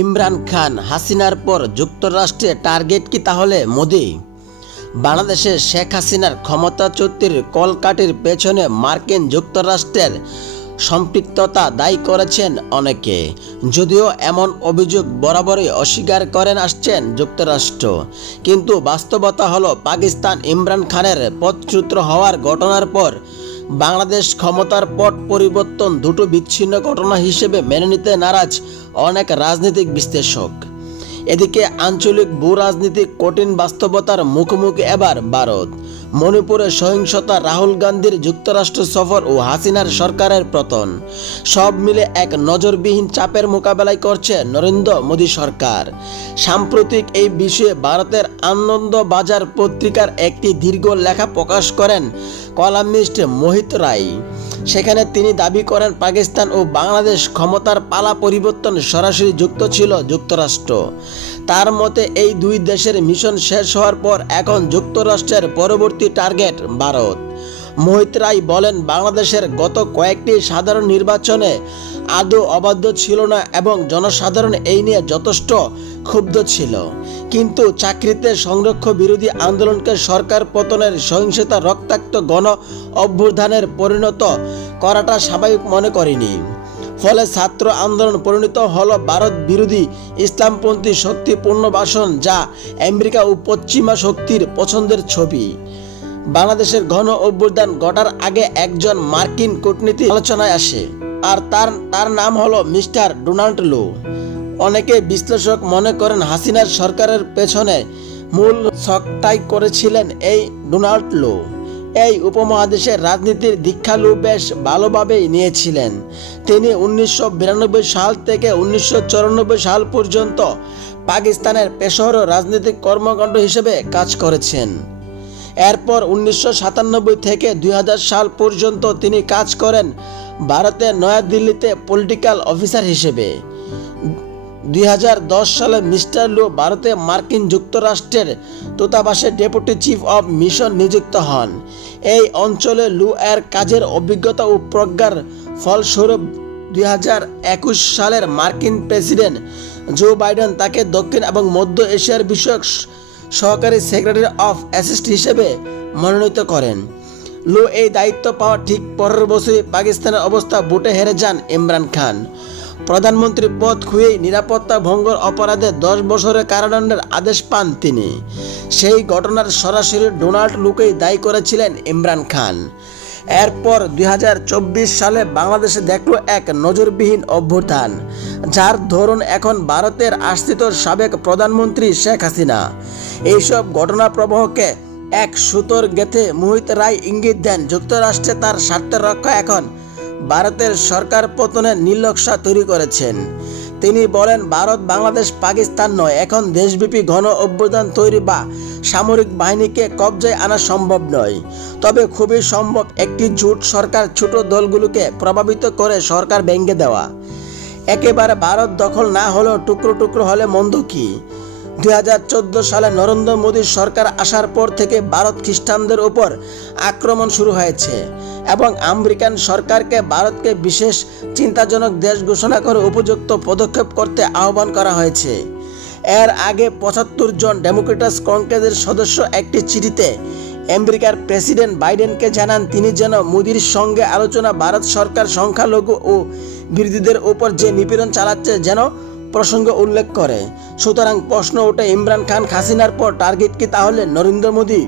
ইমরান খান হাসিনার পর যুক্তরাষ্ট্রের টার্গেট কি তাহলে মোদি? বাংলাদেশে শেখ হাসিনার ক্ষমতাচ্যুতির কলকাঠির পেছনে মার্কিন যুক্তরাষ্ট্রের সম্পৃক্ততা দায়ী করেছেন অনেকে, যদিও এমন অভিযোগ বরাবরই অস্বীকার করেন আসছেন যুক্তরাষ্ট্র। কিন্তু বাস্তবতা হলো পাকিস্তান ইমরান খানের পথচ্যুত হওয়ার ঘটনার পর বাংলাদেশ ক্ষমতার পট পরিবর্তন দুটো বিচ্ছিন্ন ঘটনা হিসেবে মেনে নিতে নারাজ অনেক রাজনৈতিক বিশ্লেষক। এদিকে আঞ্চলিক ভূ রাজনীতিক কঠিন বাস্তবতার মুখোমুখি এবার ভারত। মণিপুরে সহিংসতা, রাহুল গান্ধীর যুক্তরাষ্ট্র সফর ও হাসিনার সরকারের পতন সব মিলে এক নজরবিহীন চাপের মোকাবেলায় করছে নরেন্দ্র মোদী সরকার। সাম্প্রতিক এই বিষয়ে ভারতের আনন্দবাজার পত্রিকার একটি দীর্ঘ লেখা প্রকাশ করেন কলামিস্ট মোহিত রায়। সেখানে তিনি দাবি করেন পাকিস্তান ও বাংলাদেশ ক্ষমতার পালা পরিবর্তন সরাসরি যুক্ত ছিল যুক্তরাষ্ট্র। তার মতে এই দুই দেশের মিশন শেষ হওয়ার পর এখন যুক্তরাষ্ট্রের পরবর্তী টার্গেট ভারত। মোহিত রায় বলেন, বাংলাদেশের গত কয়েকটি সাধারণ নির্বাচনে আদৌ অবাধ্য ছিল না এবং জনসাধারণ এই নিয়ে যথেষ্ট ক্ষুব্ধ ছিল। কিন্তু চাকরিতে সংরক্ষণ বিরোধী আন্দোলনকে সরকার পতনের সহিংসতা রক্তাক্ত গণ অভ্যুত্থানের পরিণত করাটা স্বাভাবিক মনে করেনি। ফলে ছাত্র আন্দোলন পরিণত হলো ভারত বিরোধী ইসলামপন্থী শক্তি পুনর্বাসন, যা আমেরিকা ও পশ্চিমা শক্তির পছন্দের ছবি। বাংলাদেশের গণ অভ্যুত্থান ঘটার আগে একজন মার্কিন কূটনীতিক আলোচনায় আসে, আর তার নাম হলো মিস্টার ডোনাল্ড লো। অনেকে বিশ্লেষক মনে করেন হাসিনার সরকারের পেছনে মূল ছকটাই করেছিলেন এই ডোনাল্ড লো। এই উপমহাদেশের রাজনীতির দীক্ষা লো বেশ ভালোভাবেই নিয়েছিলেন। তিনি 1992 সাল থেকে 1994 সাল পর্যন্ত পাকিস্তানের পেশোয়ার রাজনৈতিক কর্মকাণ্ড হিসেবে কাজ করেছেন। এরপর 1997 থেকে 2000 সাল পর্যন্ত তিনি কাজ করেন ভারতের নয়াদিল্লিতে পলিটিক্যাল অফিসার হিসেবে। 2010 সালে মিস্টার লো ভারতে মার্কিন যুক্তরাষ্ট্রের দূতাবাসে ডেপুটি চিফ অব মিশন নিযুক্ত হন। এই অঞ্চলে লো এর কাজের অভিজ্ঞতা ও প্রজ্ঞার ফলস্বরূপ 2021 সালের মার্কিন প্রেসিডেন্ট জো বাইডেন তাকে দক্ষিণ এবং মধ্য এশিয়ার বিষয়ক সহকারী সেক্রেটারি অফ স্টেট হিসেবে মনোনীত করেন। লো এই দায়িত্ব পাওয়ার ঠিক পরের বছরই পাকিস্তানের অবস্থা বুটে হেরে যান ইমরান খান। প্রধানমন্ত্রী পদ খুঁয়েই নিরাপত্তা ভঙ্গের অপরাধে 10 বছরের কারাদণ্ডের আদেশ পান তিনি। সেই ঘটনার সরাসরি ডোনাল্ড লোকেই দায়ী করেছিলেন ইমরান খান। এরপর 2024 সালে বাংলাদেশে দেখল এক নজরবিহীন অভ্যুত্থান, যার ধরুন এখন ভারতের আশ্রিত সাবেক প্রধানমন্ত্রী শেখ হাসিনা। এইসব ঘটনা প্রবাহকে এক সুতোর গেঁথে মোহিত রায় ইঙ্গিত দেন যুক্তরাষ্ট্রে তার স্বার্থের রক্ষা এখন ভারতের সরকার পতনের নীলনকশা তৈরি করেছেন। তিনি বলেন, ভারত বাংলাদেশ পাকিস্তান নয়, এখন দেশব্যাপী গণ অভ্যুত্থান তৈরি বা সামরিক বাহিনীকে কবজায় আনা সম্ভব নয়। তবে খুবই সম্ভব একটি জোট সরকার ছোট দলগুলোকে প্রভাবিত করে সরকার ভেঙে দেওয়া। একেবারে ভারত দখল না হলেও টুকরো টুকরো হলে মন্দ কি? 2014 সালে নরেন্দ্র মোদীর সরকার আসার পর থেকে ভারত খ্রিস্টানদের উপর আক্রমণ শুরু হয়েছে এবং আমেরিকান সরকারকে ভারতকে বিশেষ চিন্তাজনক দেশ ঘোষণা করে উপযুক্ত পদক্ষেপ করতে আহ্বান করা হয়েছে। এর আগে 75 জন ডেমোক্রেটস কংগ্রেসের সদস্য একটি চিঠিতে আমেরিকার প্রেসিডেন্ট বাইডেনকে জানান তিনি যেন মোদির সঙ্গে আলোচনা ভারত সরকার সংখ্যালঘু ও বিরোধীদের উপর যে নিপীড়ন চালাচ্ছে যেন প্রসঙ্গ উল্লেখ করে। সুতরাং প্রশ্ন ওঠে, ইমরান খান হাসিনার পর টার্গেট কি তাহলে নরেন্দ্র মোদী?